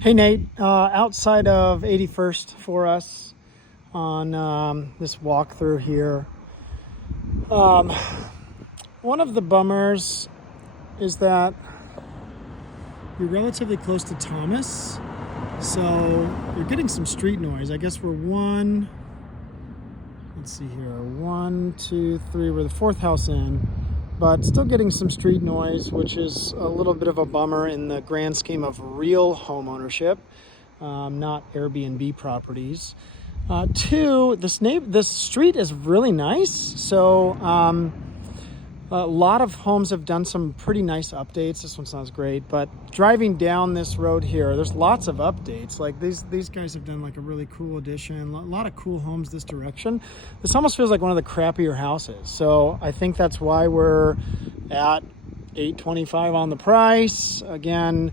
Hey Nate, outside of 81st for us on this walk through here. Um, One of the bummers is that you're relatively close to Thomas, so you're getting some street noise. I guess let's see here, 1, 2, 3, we're the fourth house in, but still getting some street noise, which is a little bit of a bummer in the grand scheme of real home ownership. Not Airbnb properties. Two, this street is really nice. So a lot of homes have done some pretty nice updates. This one sounds great, but driving down this road here, there's lots of updates. Like these guys have done like a really cool addition. A lot of cool homes this direction. This almost feels like one of the crappier houses. So I think that's why we're at $825 on the price. Again,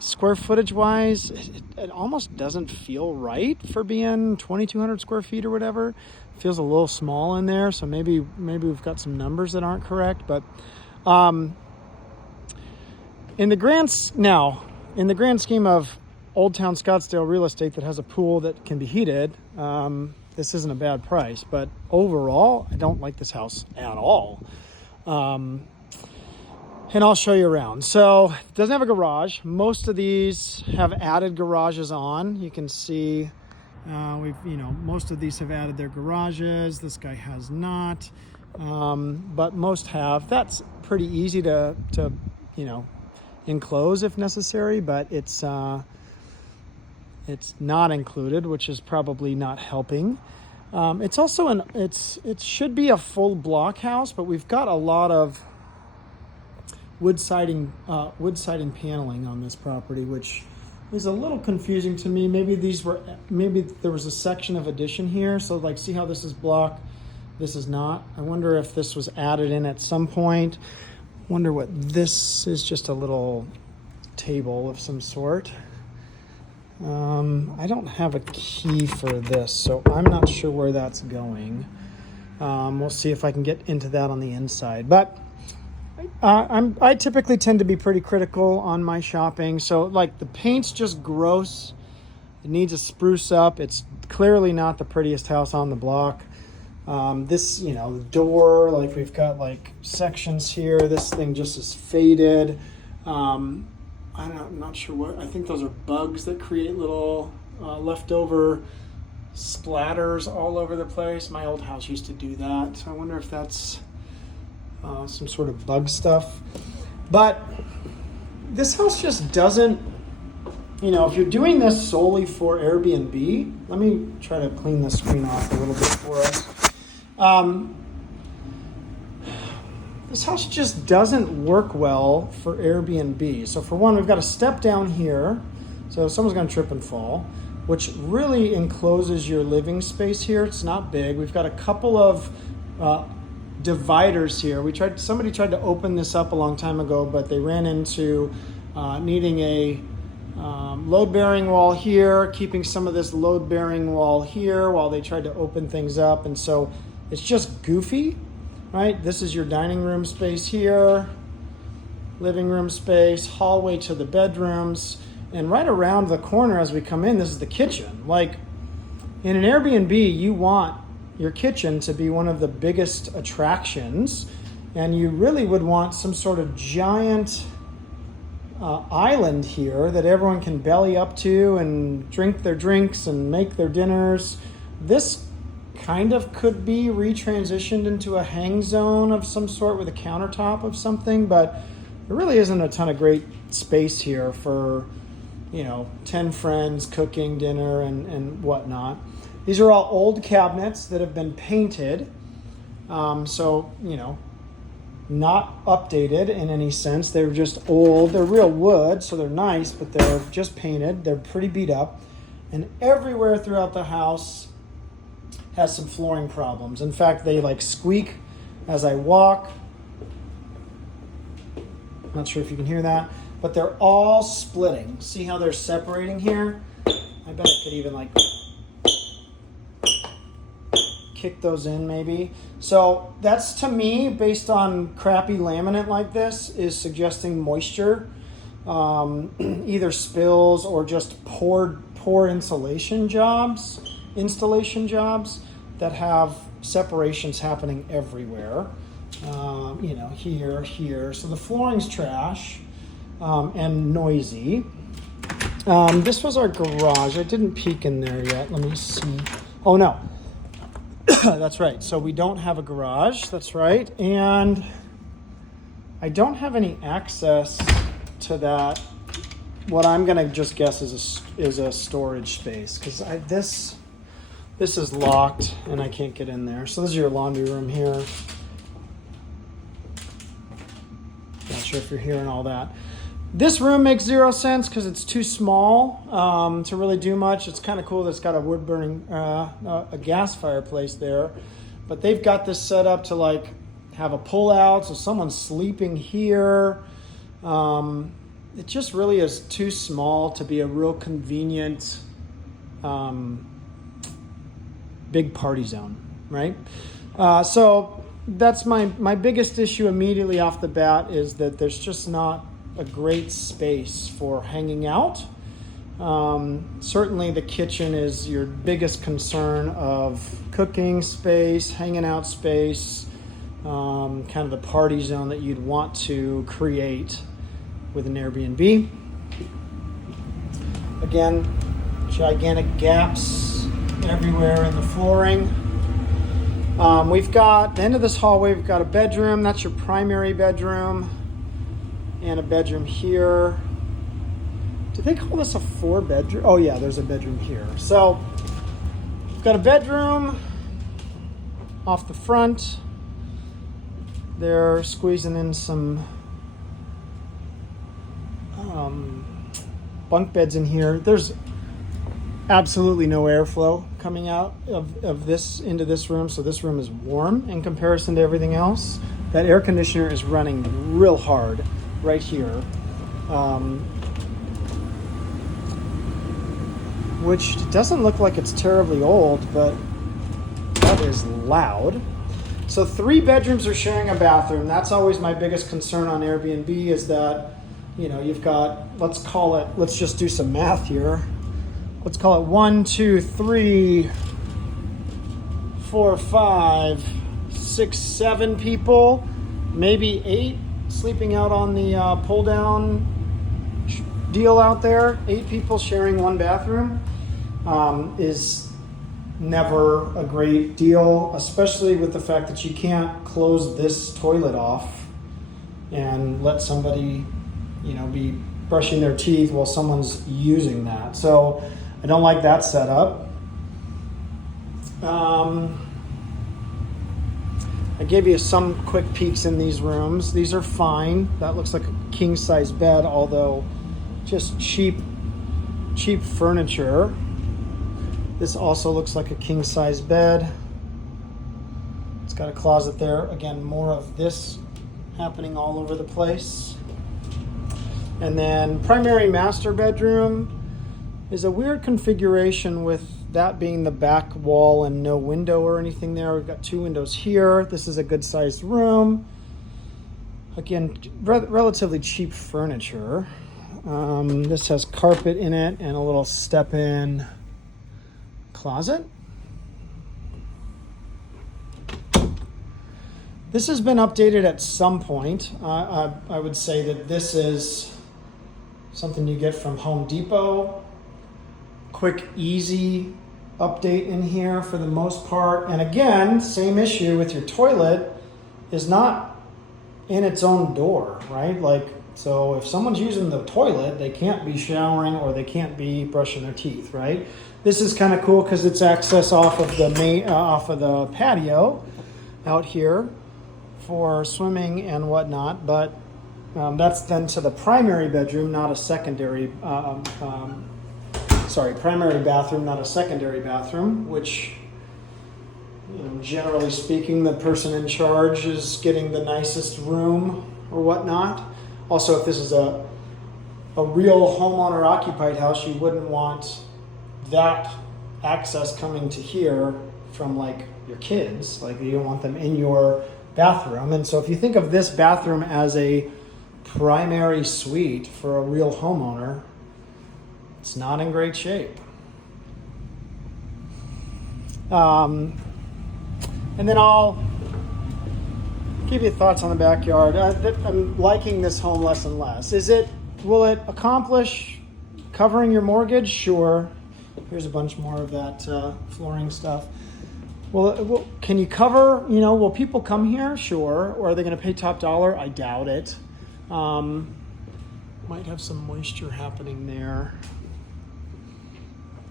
square footage wise, it almost doesn't feel right for being 2,200 square feet or whatever. It feels a little small in there, so maybe we've got some numbers that aren't correct. But in the grand scheme of Old Town Scottsdale real estate that has a pool that can be heated, this isn't a bad price. But overall, I don't like this house at all. And I'll show you around. So it doesn't have a garage. Most of these have added garages on. You can see most of these have added their garages. This guy has not, but most have. That's pretty easy to enclose if necessary, but it's not included, which is probably not helping. It's also it should be a full block house, but we've got a lot of wood siding paneling on this property, which is a little confusing to me. Maybe there was a section of addition here. So like, see how this is block, this is not. I wonder if this was added in at some point. Wonder what this is, just a little table of some sort. I don't have a key for this, so I'm not sure where that's going. We'll see if I can get into that on the inside, but I typically tend to be pretty critical on my shopping. So like the paint's just gross. It needs a spruce up. It's clearly not the prettiest house on the block. The door, like we've got like sections here. This thing just is faded. I'm not sure what. I think those are bugs that create little leftover splatters all over the place. My old house used to do that. So I wonder if that's some sort of bug stuff. But this house just doesn't, if you're doing this solely for Airbnb, let me try to clean the screen off a little bit for us. This house just doesn't work well for Airbnb. So for one, we've got a step down here, so someone's going to trip and fall, which really encloses your living space here. It's not big. We've got a couple of dividers here. Somebody tried to open this up a long time ago, but they ran into needing a load-bearing wall here, keeping some of this load-bearing wall here while they tried to open things up. And so it's just goofy, right? This is your dining room space here, living room space, hallway to the bedrooms, and right around the corner as we come in, this is the kitchen. Like in an Airbnb, you want your kitchen to be one of the biggest attractions, and you really would want some sort of giant island here that everyone can belly up to and drink their drinks and make their dinners. This kind of could be retransitioned into a hang zone of some sort with a countertop of something, but there really isn't a ton of great space here for 10 friends cooking dinner and whatnot. These are all old cabinets that have been painted, so not updated in any sense. They're just old. They're real wood, so they're nice, but they're just painted. They're pretty beat up. And everywhere throughout the house has some flooring problems. In fact, they like squeak as I walk. Not sure if you can hear that, but they're all splitting. See how they're separating here? I bet it could even like kick those in maybe. So that's, to me, based on crappy laminate like this, is suggesting moisture. either spills or just poor installation jobs that have separations happening everywhere. Here. So the flooring's trash and noisy. This was our garage. I didn't peek in there yet. Let me see. Oh, no. That's right. So we don't have a garage. That's right. And I don't have any access to that. What I'm going to just guess is a storage space, because this is locked and I can't get in there. So this is your laundry room here. Not sure if you're hearing all that. This room makes zero sense because it's too small to really do much. It's kind of cool that it's got a wood burning, a gas fireplace there. But they've got this set up to like have a pull out, so someone's sleeping here. It just really is too small to be a real convenient big party zone, right? So that's my biggest issue immediately off the bat, is that there's just not a great space for hanging out. Certainly the kitchen is your biggest concern of cooking space, hanging out space, kind of the party zone that you'd want to create with an Airbnb. Again, gigantic gaps everywhere in the flooring. We've got, the end of this hallway, we've got a bedroom. That's your primary bedroom. And a bedroom here. Do they call this a 4-bedroom? Oh yeah, there's a bedroom here. So we've got a bedroom off the front. They're squeezing in some bunk beds in here. There's absolutely no airflow coming out of this into this room, so this room is warm in comparison to everything else. That air conditioner is running real hard right here, which doesn't look like it's terribly old, but that is loud. So 3 bedrooms are sharing a bathroom. That's always my biggest concern on Airbnb, is that, you've got, let's just do some math here. Let's call it 1, 2, 3, 4, 5, 6, 7 people, maybe 8 sleeping out on the pull down deal out there. 8 people sharing 1 bathroom is never a great deal, especially with the fact that you can't close this toilet off and let somebody, be brushing their teeth while someone's using that. So I don't like that setup. I gave you some quick peeks in these rooms. These are fine. That looks like a king size bed, although just cheap furniture. This also looks like a king size bed. It's got a closet there. Again, more of this happening all over the place. And then primary master bedroom is a weird configuration, with that being the back wall and no window or anything there. We've got 2 windows here. This is a good sized room. Again, relatively cheap furniture. This has carpet in it and a little step-in closet. This has been updated at some point. I would say that this is something you get from Home Depot. Quick, easy update in here for the most part. And again, same issue with your toilet is not in its own door, right? So if someone's using the toilet, they can't be showering or they can't be brushing their teeth, right? This is kind of cool because it's access off of the patio out here for swimming and whatnot. But that's then to the primary bedroom, not a secondary. Primary bathroom, not a secondary bathroom, which, generally speaking, the person in charge is getting the nicest room or whatnot. Also, if this is a real homeowner occupied house, you wouldn't want that access coming to here from your kids. You don't want them in your bathroom. And so if you think of this bathroom as a primary suite for a real homeowner, it's not in great shape. And then I'll give you thoughts on the backyard. I'm liking this home less and less. Will it accomplish covering your mortgage? Sure. Here's a bunch more of that flooring stuff. Well, can you cover, will people come here? Sure. Or are they going to pay top dollar? I doubt it. Might have some moisture happening there.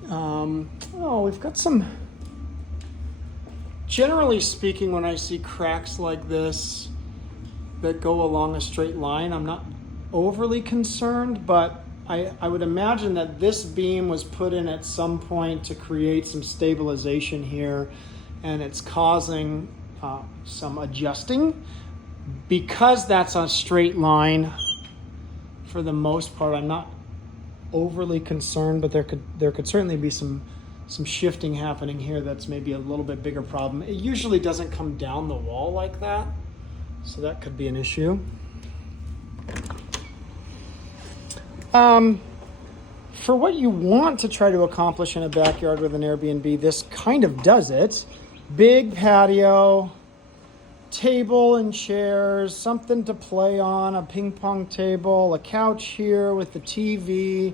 We've got some, generally speaking, when I see cracks like this that go along a straight line, I'm not overly concerned, but I would imagine that this beam was put in at some point to create some stabilization here, and it's causing some adjusting. Because that's a straight line, for the most part, I'm not overly concerned, but there could certainly be some shifting happening here that's maybe a little bit bigger problem. It usually doesn't come down the wall like that, so that could be an issue. For what you want to try to accomplish in a backyard with an Airbnb, this kind of does it. Big patio, table and chairs, something to play on, a ping pong table, a couch here with the TV,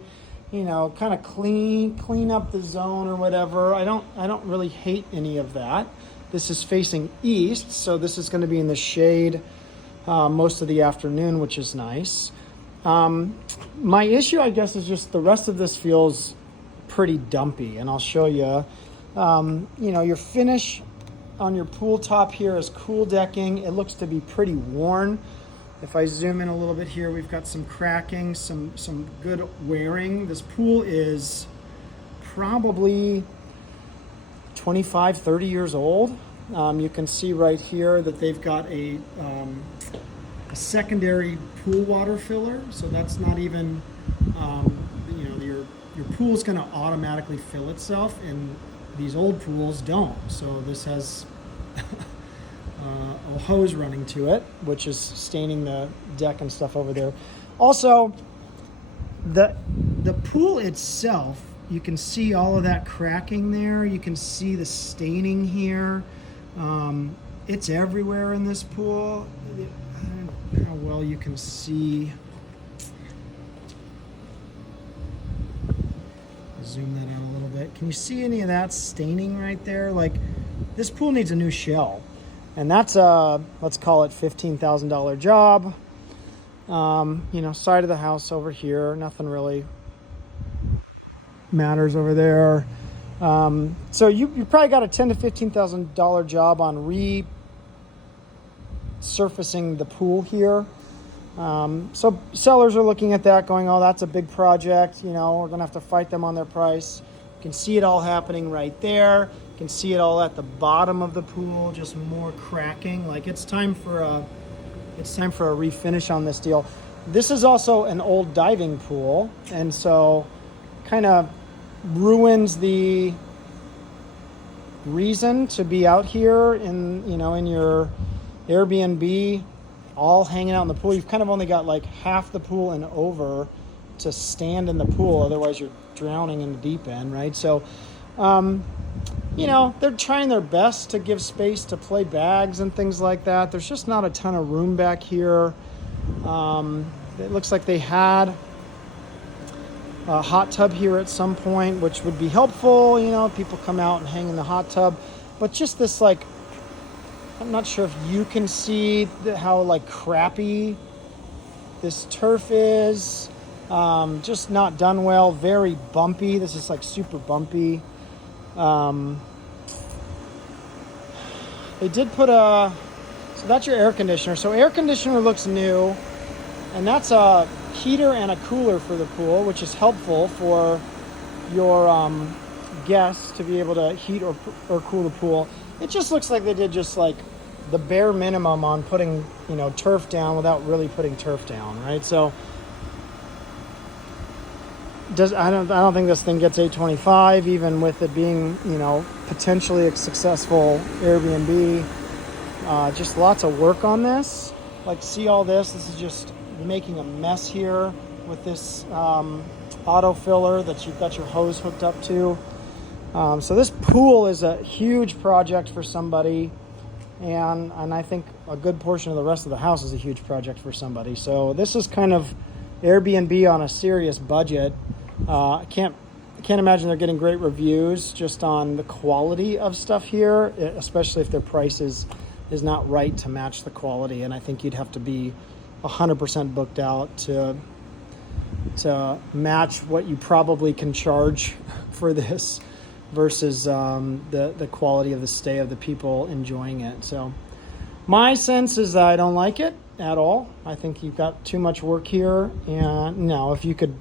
kind of clean up the zone or whatever. I don't really hate any of that. This is facing east, so this is going to be in the shade most of the afternoon, which is nice. My issue, I guess, is just the rest of this feels pretty dumpy, and I'll show you. Your finish on your pool top here is cool decking. It looks to be pretty worn. If I zoom in a little bit here, we've got some cracking, some good wearing. This pool is probably 25, 30 years old. You can see right here that they've got a secondary pool water filler, so that's not even, your pool's going to automatically fill itself, and these old pools don't. So this has a hose running to it, which is staining the deck and stuff over there. Also, the pool itself, you can see all of that cracking there. You can see the staining here. It's everywhere in this pool. I don't know how well you can see. Zoom that out a little bit. Can you see any of that staining right there? Like, this pool needs a new shell, and that's a, let's call it $15,000 job. Side of the house over here, nothing really matters over there. So you probably got a $10,000 to $15,000 job on resurfacing the pool here. So sellers are looking at that going, oh, that's a big project. We're going to have to fight them on their price. You can see it all happening right there. You can see it all at the bottom of the pool, just more cracking. Like, it's time for a refinish on this deal. This is also an old diving pool, and so kind of ruins the reason to be out here in your Airbnb, all hanging out in the pool. You've kind of only got like half the pool and over to stand in the pool, otherwise you're drowning in the deep end, right? So they're trying their best to give space to play bags and things like that. There's just not a ton of room back here. It looks like they had a hot tub here at some point, which would be helpful, people come out and hang in the hot tub. But just this, like, I'm not sure if you can see how crappy this turf is. Just not done well, very bumpy. This is super bumpy. They did put so that's your air conditioner. So air conditioner looks new, and that's a heater and a cooler for the pool, which is helpful for your guests to be able to heat or cool the pool. It just looks like they did just the bare minimum on putting, turf down without really putting turf down, right? So I don't think this thing gets 825, even with it being, potentially a successful Airbnb. Just lots of work on this. See all this. This is just making a mess here with this auto filler that you've got your hose hooked up to. So this pool is a huge project for somebody, and I think a good portion of the rest of the house is a huge project for somebody. So this is kind of Airbnb on a serious budget. I can't imagine they're getting great reviews just on the quality of stuff here, especially if their price is not right to match the quality. And I think you'd have to be 100% booked out to match what you probably can charge for this versus the quality of the stay of the people enjoying it. So my sense is that I don't like it at all. I think you've got too much work here. And now if you could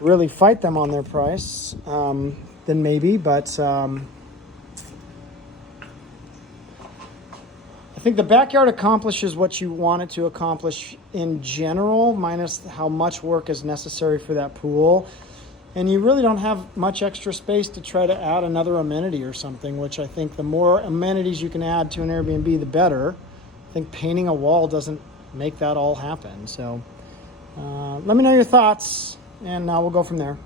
really fight them on their price, then maybe. But I think the backyard accomplishes what you want it to accomplish in general, minus how much work is necessary for that pool. And you really don't have much extra space to try to add another amenity or something, which I think the more amenities you can add to an Airbnb, the better. I think painting a wall doesn't make that all happen. So let me know your thoughts, and we'll go from there.